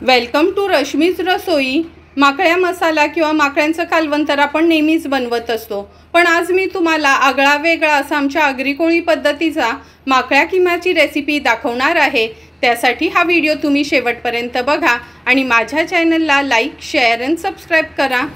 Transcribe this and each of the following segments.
Welcome to Rashmi's रसोई। माकळ्या मसाला किंवा माकळ्यांचं कालवण तर आपण नेहमीच बनवत असतो, पण आज मी तुम्हाला आगळा वेगळा असा आमच्या आगरी कोळी पद्धतीचा माकळ्या किमाची रेसिपी दाखवणार आहे। त्यासाठी हा व्हिडिओ तुम्ही शेवटपर्यंत बघा आणि माझ्या चॅनलला लाईक, शेअर आणि सबस्क्राइब करा।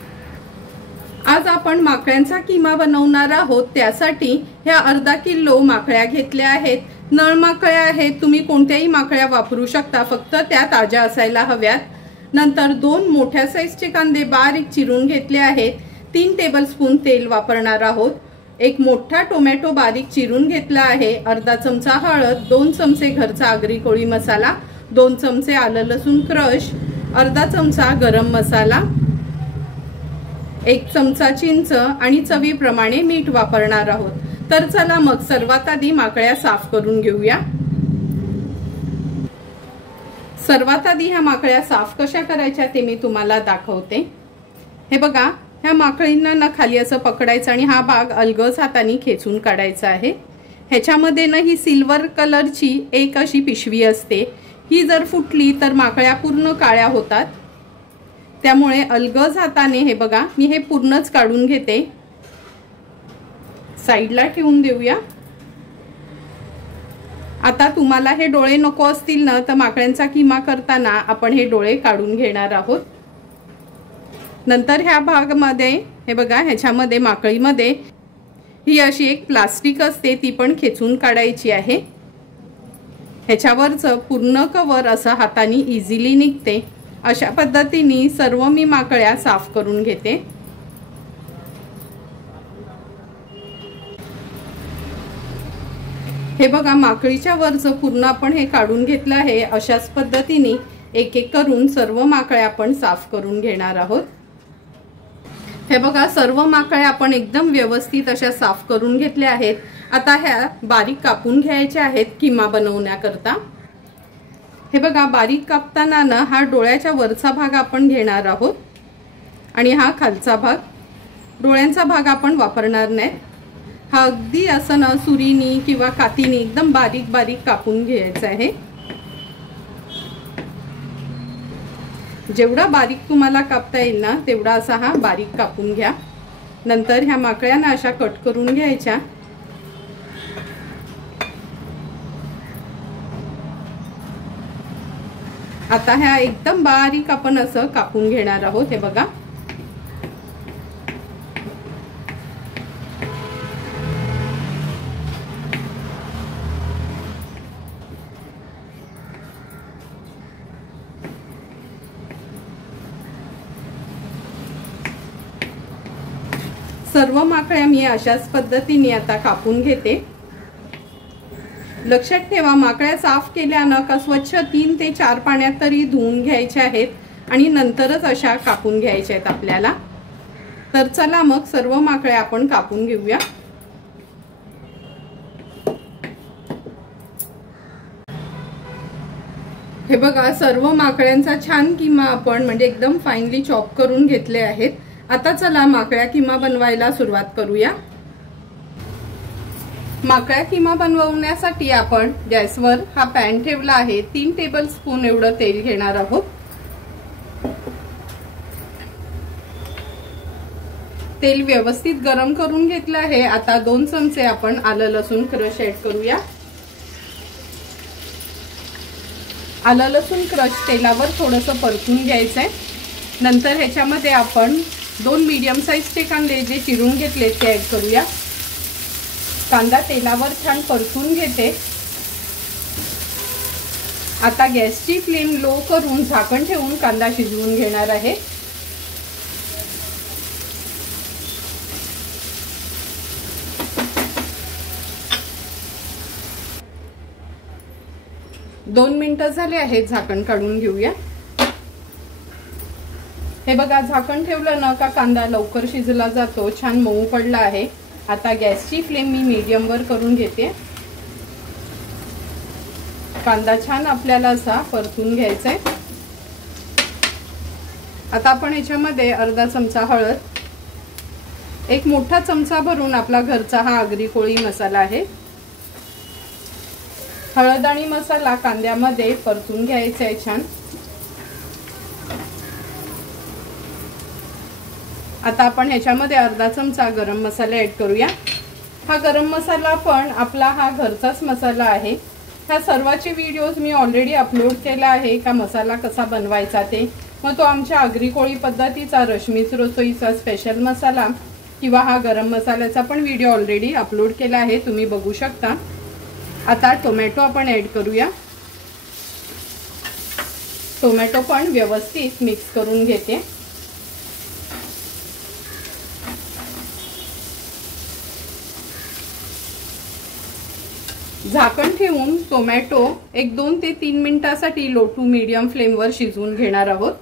आज आपण माकळ्यांचा किमा बनवणार आहोत। त्यासाठी ह्या अर्धा किलो माकळ्या घेतल्या आहेत। नळ माकळ्या आहेत, तुम्ही कोणत्याही माकळ्या वापरू शकता, फक्त त्या ताज्या असायला हव्यात। नंतर 2 मोठ्या साईजचे कांदे बारीक चिरून घेतले आहेत। 3 टेबलस्पून तेल वापरणार आहोत। एक मोठा टोमॅटो बारीक चिरून घेतला आहे। अर्धा चमचा हळद, 2 चमचे घरचा आगरी कोळी मसाला, 2 चमचे आलं लसूण क्रश, अर्धा चमचा गरम मसाला, 1 चमचा चिंच आणि चवीप्रमाणे मीठ वापरणार आहोत। तर चला मग सर्वात आधी माकळ्या साफ करून घेऊया। सर्वात आधी ह्या माकळ्या साफ कशा करायच्या ते मी तुम्हाला दाखवते। हे बघा, ह्या माकळींना ना खाली असं पकडायचं आणि हा भाग अलगद हाताने खेचून काढायचा आहे। ह्याच्यामध्ये ना ही सिल्वर कलरची एक अशी पिशवी असते, ही जर फुटली तर माकळ्या पूर्ण काळ्या होतात। त्यामुळे अलगद हाताने हे बघा मी हे पूर्णच काढून घेते। साइडला ठेवून देऊया। आता तुम्हाला हे डोळे नको असतील ना तर माकळ्यांचा किमा करताना आपण हे डोळे काढून घेणार आहोत। नंतर ह्या भागामध्ये हे बघा, ह्याच्यामध्ये माकळीमध्ये ही अशी एक प्लास्टिक असते, ती पण खेचून काढायची आहे। ह्याच्यावरचं पूर्ण कवर असं हाताने इझिली निघते। अशा पद्धतीने सर्व मी माकळ्या साफ करून घेते। हे बघा, माकळीच्या वरचं पूर्ण आपण हे काढून घेतलं आहे। अशाच पद्धतीने एक एक करून सर्व माकळ्या आपण साफ करून घेणार आहोत। हे बघा, सर्व माकळ्या आपण एकदम व्यवस्थित अशा साफ करून घेतल्या आहेत। आता ह्या बारीक कापून घ्यायच्या आहेत किमा बनवण्याकरता। हे बघा, बारीक कापताना ना हा डोळ्याच्या वरचा भाग आपण घेणार आहोत आणि हा खालचा भाग, डोळ्यांचा भाग आपण वापरणार नाही। हा अगदी असं ना सुरीनी किंवा कातीने एकदम बारीक बारीक कापून घ्यायचा आहे। जेवढा बारीक तुम्हाला कापता येईल ना तेवढा असा हा बारीक कापून घ्या। नंतर ह्या माकळ्यांना अशा कट करून घ्यायच्या। आता ह्या एकदम बारीक आपण असं कापून घेणार आहोत। हे बघा, सर्व माकळ्या मी अशाच पद्धतीने आता कापून घेते। लक्षात ठेवा, माकळ्या साफ केल्यानं का स्वच्छ 3 ते 4 पाण्यात तरी धुवून घ्यायच्या आहेत आणि नंतरच अशा कापून घ्यायच्या आहेत आपल्याला। तर चला मग सर्व माकळ्या आपण कापून घेऊया। हे बघा, सर्व माकळ्यांचा छान किमा आपण म्हणजे एकदम फाईनली चॉप करून घेतले आहेत। आता चला माकळ्या किमा बनवायला सुरुवात करूया। माकळ्या किमा बनवण्यासाठी आपण गॅसवर हा पॅन ठेवला आहे। 3 टेबलस्पून एवढं तेल घेणार आहोत। तेल व्यवस्थित गरम करून घेतलं आहे। आता 2 चमचे आपण आलं लसूण क्रश ऍड करूया। आलं लसूण क्रश तेलावर थोडंसं परतून घ्यायचंय। नंतर ह्याच्यामध्ये आपण 2 मीडियम साईजचे कांदे जे चिरून घेतले ते ऍड करूया। कांदा तेलावर छान परतून घेते। आता गॅसची फ्लेम लो करून झाकण ठेवून कांदा शिजवून घेणार आहे। दोन मिनिटं झाले आहेत, झाकण काढून घेऊया। हे बघा, झाकण ठेवलं ना का कांदा लवकर शिजला जातो, छान मऊ पडला आहे। आता गॅसची फ्लेम मी मीडियम वर करून घेते। कांदा छान आपल्याला असा परतून घ्यायचा आहे। आता आपण ह्याच्यामध्ये अर्धा चमचा हळद, 1 मोठा चमचा भरून आपला घरचा हा आगरी कोळी मसाला आहे, हळद आणि मसाला कांद्यामध्ये परतून घ्यायचा आहे छान। आता आपण ह्याच्यामध्ये अर्धा चमचा गरम मसाला ॲड करूया। हा गरम मसाला पण आपला हा घरचाच मसाला आहे। ह्या सर्वाचे व्हिडिओज मी ऑलरेडी अपलोड केला आहे का मसाला कसा बनवायचा ते। मग तो आमच्या आगरी कोळी पद्धतीचा रश्मीच रसोईचा स्पेशल मसाला किंवा हा गरम मसाल्याचा पण व्हिडिओ ऑलरेडी अपलोड केला आहे, तुम्ही बघू शकता। आता टोमॅटो आपण ॲड करूया। टोमॅटो पण व्यवस्थित मिक्स करून घेते। झाकण ठेवून टोमॅटो एक 2 ते 3 मिनिटांसाठी लो टू मीडियम फ्लेमवर शिजवून घेणार आहोत।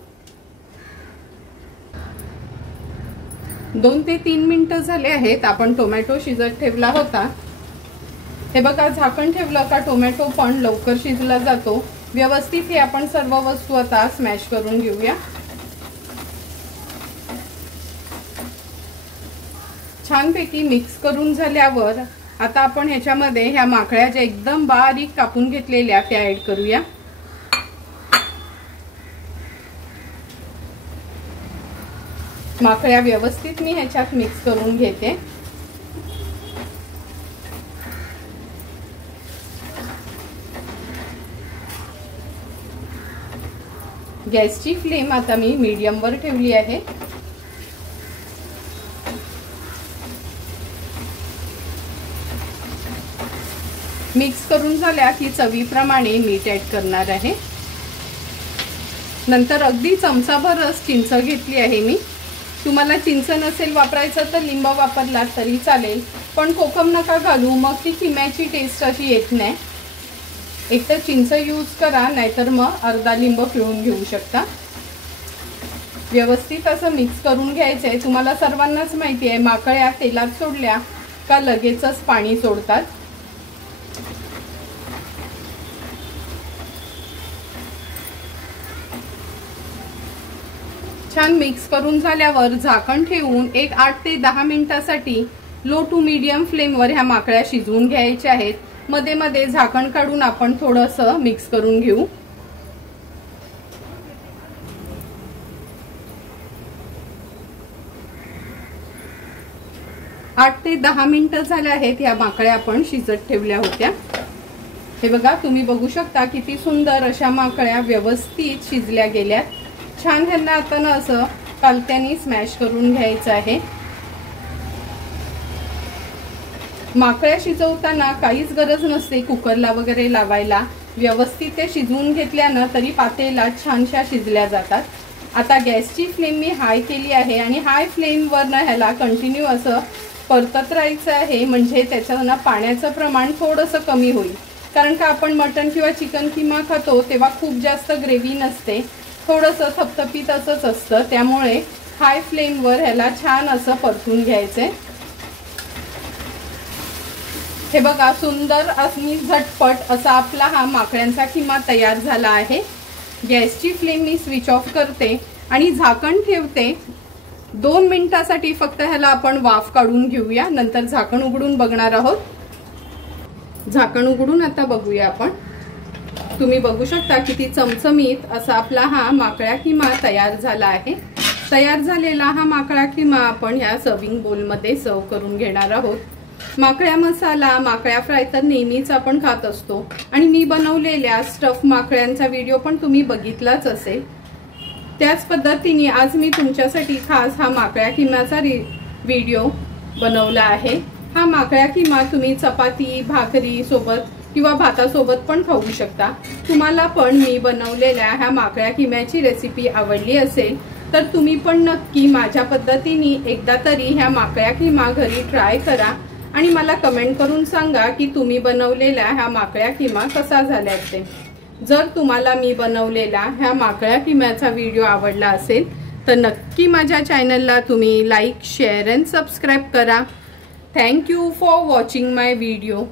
2 ते 3 मिनिटं झाले आहेत। आपण टोमॅटो शिजत ठेवला होता। हे बघा, झाकण ठेवलं का टोमॅटो पण लवकर शिजला जातो। व्यवस्थित हे आपण सर्व वस्तू आता स्मॅश करून घेऊया। छानपैकी मिक्स करून झाल्यावर आता आपण ह्याच्यामध्ये ह्या माकळ्या ज्या एकदम बारीक कापून घेतलेल्या त्या ऍड करूया। माकळ्या व्यवस्थित मी ह्याच्यात मिक्स करून घेते। गॅसची फ्लेम आता मी मीडियम वर ठेवली आहे। मिक्स करून झाल्या की चवीप्रमाणे मीठ ऍड करणार आहे। नंतर अगदी चमचाभरच चिंच घेतली आहे मी। तुम्हाला चिंच नसेल वापरायचं तर लिंब वापरला तरी चालेल, पण कोकम नका घालू, मग ती किम्याची टेस्ट अशी येत नाही। एक तर चिंच यूज करा, नाहीतर मग अर्धा लिंब पिळून घेऊ शकता। व्यवस्थित असं मिक्स करून घ्यायचंय। तुम्हाला सर्वांनाच माहिती आहे माकळ्या तेलात सोडल्या का लगेचच पाणी सोडतात। छान मिक्स करून झाल्यावर झाकण ठेवून एक 8 ते 10 मिनिटांसाठी लो टू मीडियम फ्लेमवर ह्या माकळ्या शिजवून घ्यायच्या आहेत। मध्ये मध्ये झाकण काढून आपण थोडंसं मिक्स करून घेऊ। आठ ते 10 मिनिटं झाले आहेत। ह्या माकळ्या आपण शिजत ठेवल्या होत्या। हे बघा, तुम्ही बघू शकता किती सुंदर अशा माकळ्या व्यवस्थित शिजल्या गेल्यात। छान ह्यांना आता ना असं कालत्याने स्मॅश करून घ्यायचं आहे। माकळ्या शिजवताना काहीच गरज नसते कुकरला वगैरे लावायला। व्यवस्थित ते शिजवून घेतल्यानं तरी पातेला छानशा शिजल्या जातात। आता गॅसची फ्लेम मी हाय केली आहे आणि हाय फ्लेमवरनं ह्याला कंटिन्यू असं परतत राहायचं आहे, म्हणजे त्याच्यानं पाण्याचं प्रमाण थोडंसं कमी होईल। कारण का आपण मटण किंवा चिकन किमा खातो तेव्हा खूप जास्त ग्रेव्ही नसते, थोडंसं थपथपीत असंच असतं। त्यामुळे हाय फ्लेमवर ह्याला छान असं परतून घ्यायचंय। हे बघा, सुंदर आणि झटपट असा आपला हा माकळ्यांचा किमा तयार झाला आहे। गॅसची फ्लेम मी स्विच ऑफ करते आणि झाकण ठेवते 2 मिनिटांसाठी। फक्त ह्याला आपण वाफ काढून घेऊया, नंतर झाकण उघडून बघणार आहोत। झाकण उघडून आता बघूया आपण। तुम्ही बघू शकता किती चमचमीत असा आपला हा माकळ्या किमा तयार झाला आहे। तयार झालेला हा माकळा किमा आपण ह्या सर्विंग बोल मध्ये सर्व करून घेणार आहोत। माकळ्या मसाला, माकळ्या फ्राय तर नेहमीच आपण खात असतो आणि मी बनवलेल्या स्टफ माकळ्यांचा व्हिडिओ पण तुम्ही बघितलाच असेल। त्याच पद्धतीने आज मी तुमच्यासाठी खास हा माकळ्या किम्याचा व्हिडिओ बनवला आहे। हा माकळ्या किमा तुम्ही चपाती, भाकरी सोबत किंवा भातासोबत पण खाऊ शकता। तुम्हाला पण मी बनवलेल्या ह्या माकळ्या किम्याची रेसिपी आवडली असेल तर तुम्ही पण नक्की माझ्या पद्धतीने एकदा तरी ह्या माकळ्या किमा घरी ट्राय करा आणि मला कमेंट करून सांगा की तुम्ही बनवलेल्या ह्या माकळ्या किमा कसा झाल्या ते। जर तुम्हाला मी बनवलेला ह्या माकळ्या किम्याचा व्हिडिओ आवडला असेल तर नक्की माझ्या चॅनलला तुम्ही लाईक, शेअर अँड सबस्क्राईब करा। Thank you for watching my video.